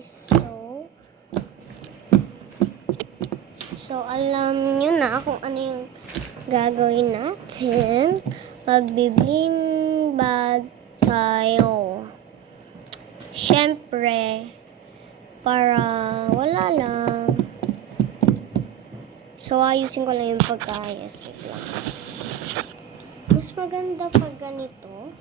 guys. So alam nyo na kung ano yung gagawin natin. Magbibling bag tayo. Syempre, para wala lang. So ayusin ko lang yung pagkaayos. Wait lang. Mas maganda pag ganito.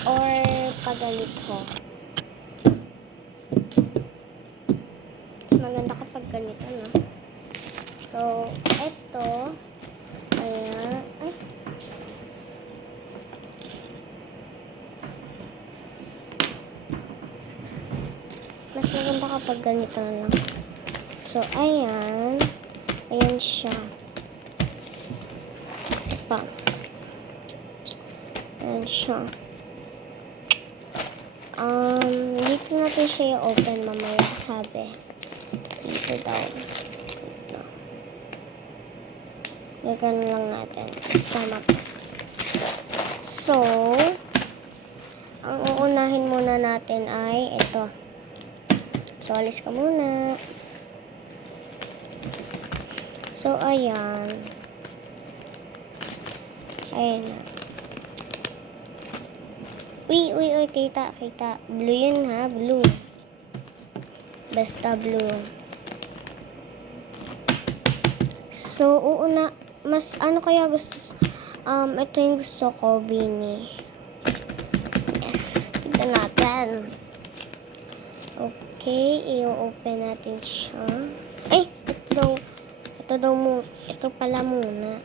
Or pag ganito. Mas maganda kapag ganito, no? So, eto. Ayan. Ay. Mas maganda kapag ganito na lang. So, ayan. Ayan siya. Pa. Ayan siya. Dito natin siya i-open mamaya, sabi. Dito daw. Gagano lang natin. Tama po. So, ang uunahin muna natin ay ito. So, alis ka muna. So, ayan. Ayan na. Uy, kita. Blue yun ha, blue. Basta blue. So, mas ano kaya gusto, ito yung gusto ko, Bini. Yes, tignan natin. Okay, i-open natin siya. Ay, ito pala muna.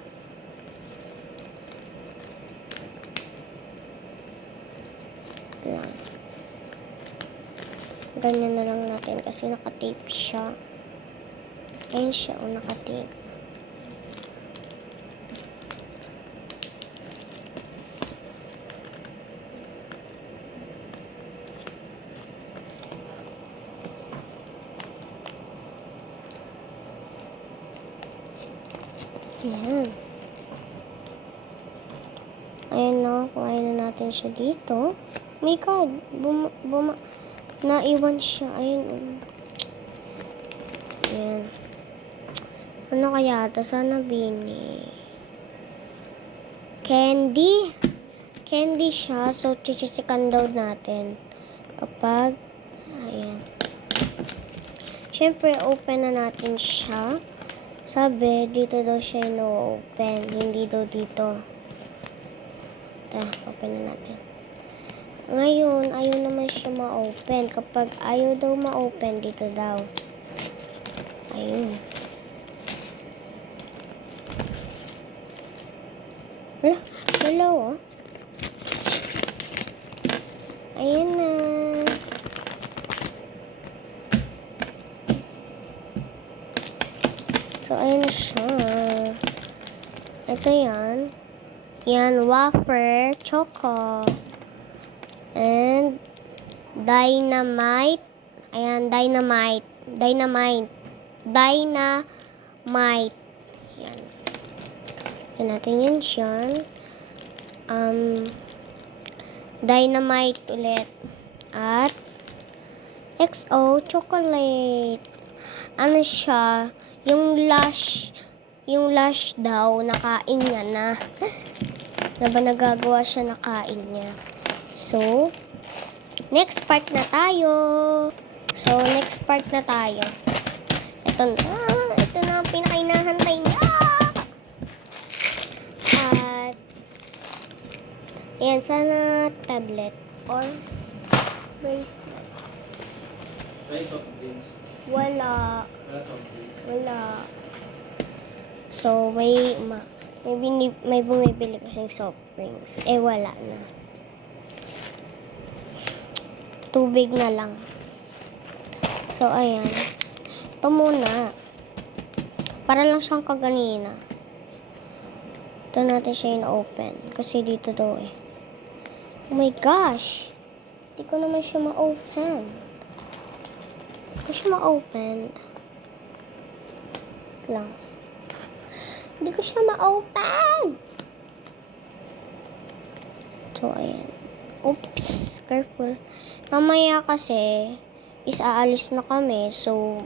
Lang. Ganyan na lang natin kasi nakatape siya. Ayun siya, nakatape. Ayan. Ayan na, kuhain na natin siya dito. Oh my God, naiwan siya. Ayun. Ayan. Ano kaya ito? Sana Bini. Candy. Candy siya. So, chichikan daw natin. Kapag, ayan. Siyempre, open na natin siya. Sabi, dito daw siya ino-open. Hindi daw dito. Open na natin. Ngayon, ayaw naman siya ma-open. Kapag ayaw daw ma-open, dito daw. Ayun. Hello, oh. Ayan na. So, ayan na siya. Ito yan. Yan, wafer, choco. And, dynamite. Ayan, dynamite. Yan. Yan natin yan siya. Dynamite ulit. At, XO chocolate. Ano siya? Yung lush daw, nakain niya na. Diba nagagawa siya, nakain niya. So, next part na tayo. Ito na ang pinakainahantay niya. At, ayan, sana tablet or bracelet. Soft drinks. Wala. Soft drinks. Wala. So, may bumibili kasi soft drinks. Wala na. Tubig na lang. So, ayan. Ito muna. Para lang siyang kaganina. Ito natin siya in-open. Kasi dito daw eh. Oh my gosh! Hindi ko naman siya ma-open. Hindi ko siya ma-open. Lang. Hindi ko siya ma-open! So, ayan. Oops, careful. Mamaya kasi, is aalis na kami. So,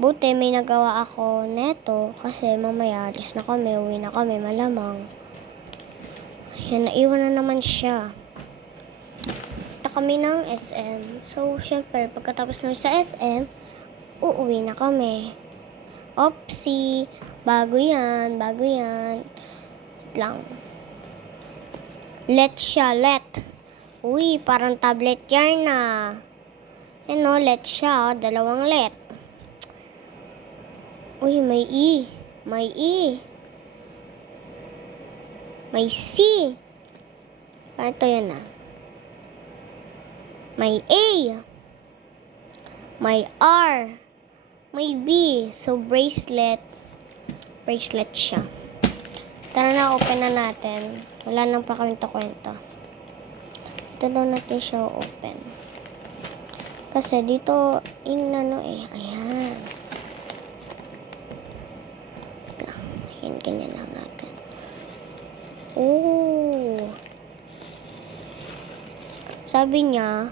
buti may nagawa ako neto kasi mamaya alis na kami, uwi na kami, malamang. Yan, naiwan na naman siya. Punta kami ng SM. So, syempre, pagkatapos namin sa SM, uuwi na kami. Oopsie, bago yan. Wait lang. Let siya, let. Uy, parang tablet yarn na. Ano, let siya, dalawang let. Uy, may E. May E. May C. Ito yun na. May A. May R. May B. So, bracelet. Bracelet siya. Tara na, open na natin. Wala nang pa kami kwento. Ito daw natin siya open. Kasi dito, inano ayan. Ayan, ganyan lang natin. Oh. Sabi niya,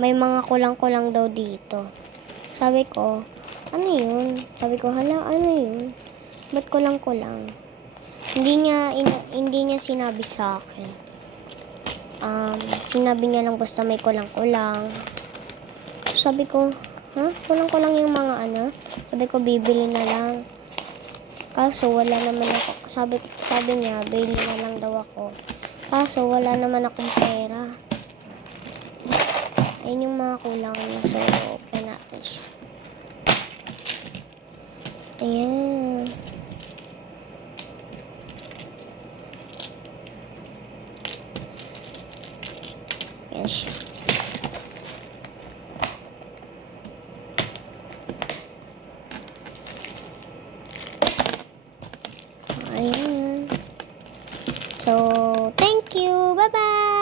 may mga kulang-kulang daw dito. Sabi ko, ano yun? Sabi ko, hala, ano yun? Ba't kulang-kulang? Hindi niya sinabi sa akin. Sinabi niya lang basta may kulang-kulang. Sabi ko, ha? Kulang-kulang yung mga ano? Sabi ko, bibili na lang. Kaso, wala naman ako. Sabi niya, bili na lang daw ako. Kaso, wala naman akong pera. Ayun yung mga kulang niya. So, open natin siya. Ayan. Ayan siya. Ayan. So, thank you. Bye-bye.